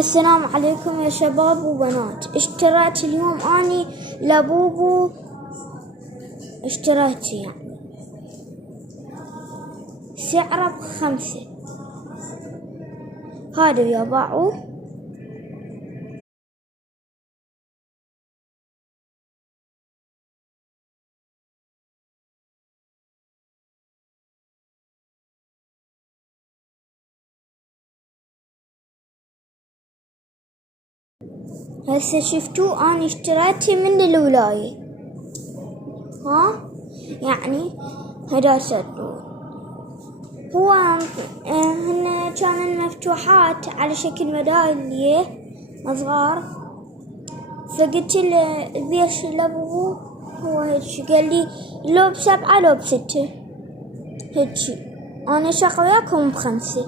السلام عليكم يا شباب وبنات. اشتريت اليوم اني لابوبو، اشتريت يعني سعره ب5. هذا يا باعوه. هسه شفتوه اني اشتريته من الولاية. يعني هدا صدور هو هن كانن مفتوحات على شكل ميدالية صغار، فقلت البيش لابوه هو هيك قال لي لو ب7 لو ب6 هيك، انا شاق وياكم ب5.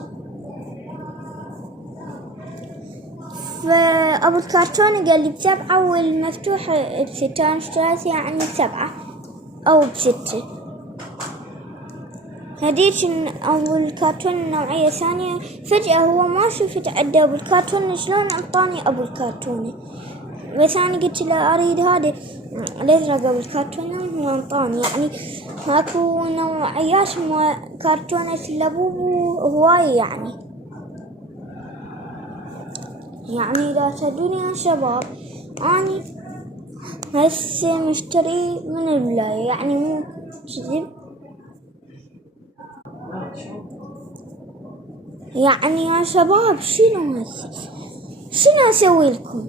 فابو الكرتون قال لي ب7 والمفتوح ب6. انا اشتريت يعني ب7 او ب6. هديك ابو الكرتون نوعية ثانية. فجأة هو ما شفت عنده ابو الكرتون، شلون اعطاني ابو الكرتون؟ بس انا قلت له اريد هذا الازرق ابو الكرتون، هو اعطاني. يعني هاكو نوعيات كرتونة لابوبو هواية. يعني اذا تدرون يا شباب، اني هسه مشتري من الولاية، يعني مو كذب. يعني يا شباب شنو اسوي لكم؟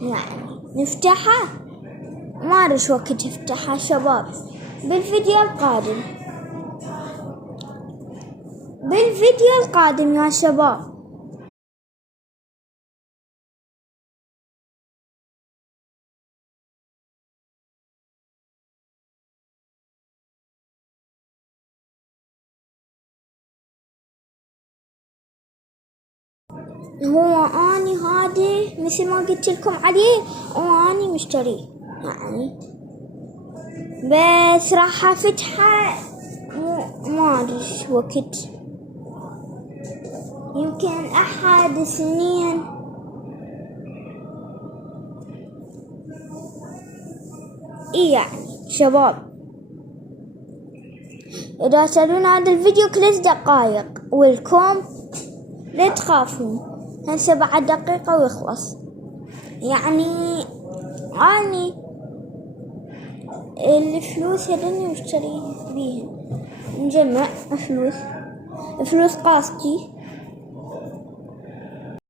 يعني نفتحها؟ ما ادري شو وقت تفتحها شباب. بالفيديو القادم يا شباب. هو اني هذا مثل ما قلت لكم عليه، واني مشتريه يعني، بس راح افتحه ما ادري شو وقت، يمكن 1 2. يعني شباب، اذا ترون هذا الفيديو 3 دقائق والكم لا تخافون، هسه بعد دقيقة ويخلص. يعني اني الفلوس هذني مشتري بيهن، نجمع فلوس قاستي